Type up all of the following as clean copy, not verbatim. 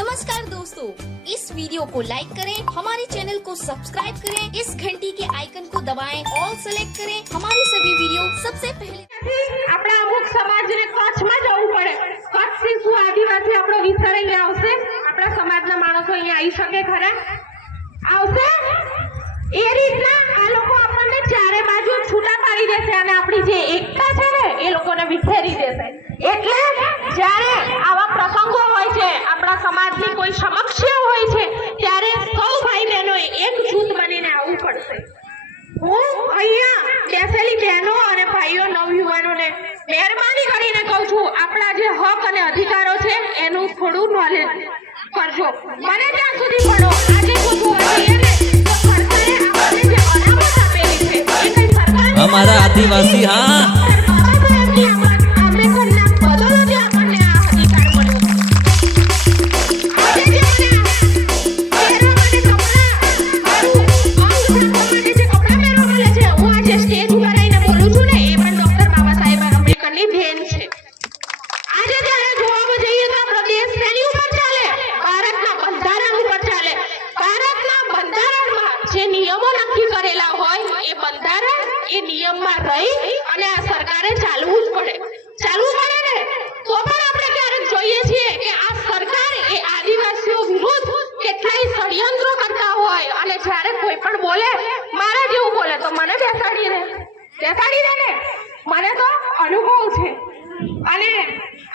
नमस्कार दोस्तों, इस वीडियो को लाइक करें, हमारे चैनल को सब्सक्राइब करें, इस घंटी के आइकन को दबाएं, ऑल सेलेक्ट करें हमारी सभी वीडियो सबसे पहले। આપણા અમુક સમાજને કચ્છમાં જવું પડે, કચ્છ થી શું આદિવાસી આપણો વિસ્તાર અહીંયા આવશે? આપણા સમાજના માણસો અહીંયા આવી શકે ખરા? આવશે? એ રીતના આ લોકો આપણને ચારે બાજુ છૂટા પાડી દેશે અને આપણી જે એકતા છે ને એ લોકોને વિખેરી દેશે। એટલે જ્યારે આવા પ્રસંગો હોય છે, આપણા સમાજની કોઈ સમસ્યા હોય છે, ત્યારે સૌ ભાઈ બહેનોએ એકજૂથ બનીને આવવું પડશે। હું અહીંયા બેસેલી બહેનો અને ભાઈઓ નવયુવાનોને મહેરબાની કરીને કહું છું, આપણા જે હક અને અધિકારો છે એનું થોડું નોલેજ કરજો। મને ત્યાં સુધી ભણો, આજે બધું કહીએ ને તો સરકારે આપણને જે અનામત આપેલી છે એ કઈ સરકાર हमारा आदिवासी हाँ નિયમમાં રહી અને આ સરકારે ચાલવું જ પડે ને। તો પણ આપણે ક્યારેક જોઈએ છીએ કે આ સરકાર એ આદિવાસીઓ વિરુદ્ધ કેટલાય ષડયંત્રો કરતા હોય અને જ્યારે કોઈ પણ બોલે મારા જેવું બોલે તો મને બેસાડી દે ને। મને તો અનુભવ છે। અને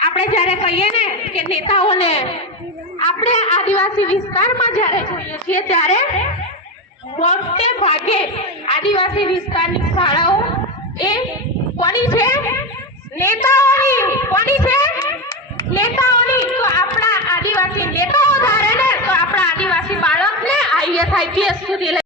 આપણે જ્યારે કહીએ ને કે નેતાઓને આપણે આદિવાસી વિસ્તારમાં જ્યારે જોઈએ છીએ ત્યારે મોટે ભાગે આદિવાસી વિસ્તારની શાળાઓ એ કોની છે? નેતાઓની। તો આપણા આદિવાસી નેતાઓ ધારે ને તો આપણા આદિવાસી બાળકને IAS IPS સુધી